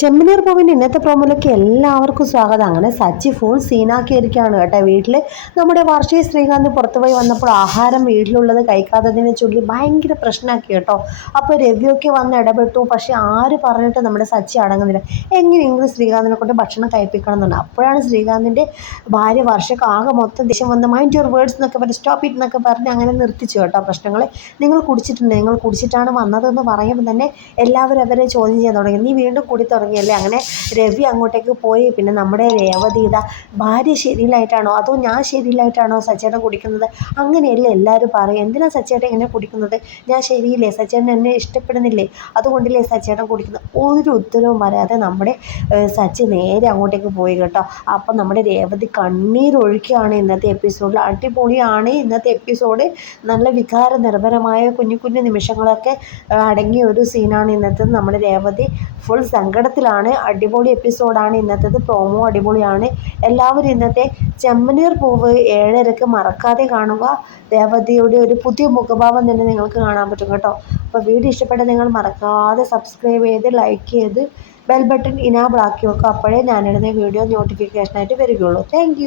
ചെമ്മനീർ പൂവിന്റെ ഇന്നത്തെ പ്രോമിലേക്ക് എല്ലാവർക്കും സ്വാഗതം. അങ്ങനെ സച്ചി ഫുൾ സീനാക്കിയിരിക്കുകയാണ് കേട്ടോ വീട്ടിൽ നമ്മുടെ വാർഷിക ശ്രീകാന്ത് പുറത്തുപോയി വന്നപ്പോൾ ആഹാരം വീട്ടിലുള്ളത് കഴിക്കാത്തതിനെ ചൊല്ലി ഭയങ്കര പ്രശ്നമാക്കി കേട്ടോ. അപ്പോൾ രവിയൊക്കെ വന്ന് ഇടപെട്ടു. പക്ഷേ ആര് പറഞ്ഞിട്ട് നമ്മുടെ സച്ചി അടങ്ങുന്നില്ല. എങ്ങനെയെങ്കിലും ശ്രീകാന്തിനെ കൊണ്ട് ഭക്ഷണം കഴിപ്പിക്കണം എന്നുണ്ട് അപ്പോഴാണ് ശ്രീകാന്തിന്റെ ഭാര്യ വർഷക്ക് ആകെ മൊത്തം ദേഷ്യം വന്ന് മൈൻഡ് യുവർ വേർഡ്സ് എന്നൊക്കെ പറഞ്ഞ് സ്റ്റോപ്പ് ഇറ്റ് എന്നൊക്കെ പറഞ്ഞ് അങ്ങനെ നിർത്തിച്ചു കേട്ടോ പ്രശ്നങ്ങൾ നിങ്ങൾ കുടിച്ചിട്ടുണ്ട്. നിങ്ങൾ കുടിച്ചിട്ടാണ് വന്നതെന്ന് പറയുമ്പോൾ തന്നെ എല്ലാവരും അവരെ ചോദ്യം ചെയ്യാൻ തുടങ്ങി. നീ വീണ്ടും കൂടി തുടങ്ങിയല്ലേ അങ്ങനെ രവി അങ്ങോട്ടേക്ക് പോയി. പിന്നെ നമ്മുടെ രേവതി ഇതാ ഭാര്യ ശരിയിലായിട്ടാണോ? അതോ ഞാൻ ശരിയിലായിട്ടാണോ സച്ചേട്ടൻ കുടിക്കുന്നത്? അങ്ങനെയല്ലേ എല്ലാവരും പറയും. എന്തിനാ സച്ചേട്ടൻ ഇങ്ങനെ കുടിക്കുന്നത്? ഞാൻ ശരിയില്ലേ? സച്ചേട്ടൻ എന്നെ ഇഷ്ടപ്പെടുന്നില്ലേ? അതുകൊണ്ടില്ലേ സച്ചേട്ടൻ കുടിക്കുന്നത്? ഒരു ഉത്തരവും പറയാതെ നമ്മുടെ സച്ചി നേരെ അങ്ങോട്ടേക്ക് പോയി കേട്ടോ. അപ്പം നമ്മുടെ രേവതി കണ്ണീരൊഴുക്കുകയാണ് ഇന്നത്തെ എപ്പിസോഡിൽ. അടിപൊളിയാണ് ഇന്നത്തെ എപ്പിസോഡ്. നല്ല വികാര നിർഭരമായ കുഞ്ഞു കുഞ്ഞു നിമിഷങ്ങളൊക്കെ അടങ്ങിയ ഒരു സീനാണ് ഇന്നത്തെ നമ്മുടെ രേവതി. ഫുൾ സങ്കടത്തിലാണ് അടിപൊളി എപ്പിസോഡാണ് ഇന്നത്തേത്. പ്രോമോ അടിപൊളിയാണ്. എല്ലാവരും ഇന്നത്തെ ചെമ്മനീർ പൂവ് ഏഴരക്ക് മറക്കാതെ കാണുക. രേവതിയുടെ ഒരു പുതിയ മുഖഭാവം തന്നെ നിങ്ങൾക്ക് കാണാൻ പറ്റും കേട്ടോ. അപ്പോൾ വീഡിയോ ഇഷ്ടപ്പെട്ട നിങ്ങൾ മറക്കാതെ സബ്സ്ക്രൈബ് ചെയ്ത് ലൈക്ക് ചെയ്ത് ബെൽ ബട്ടൺ ഇനാബിൾ ആക്കി വെക്കുക. അപ്പോഴേ ഞാനിടുന്ന വീഡിയോ നോട്ടിഫിക്കേഷനായിട്ട് വരികയുള്ളൂ. താങ്ക്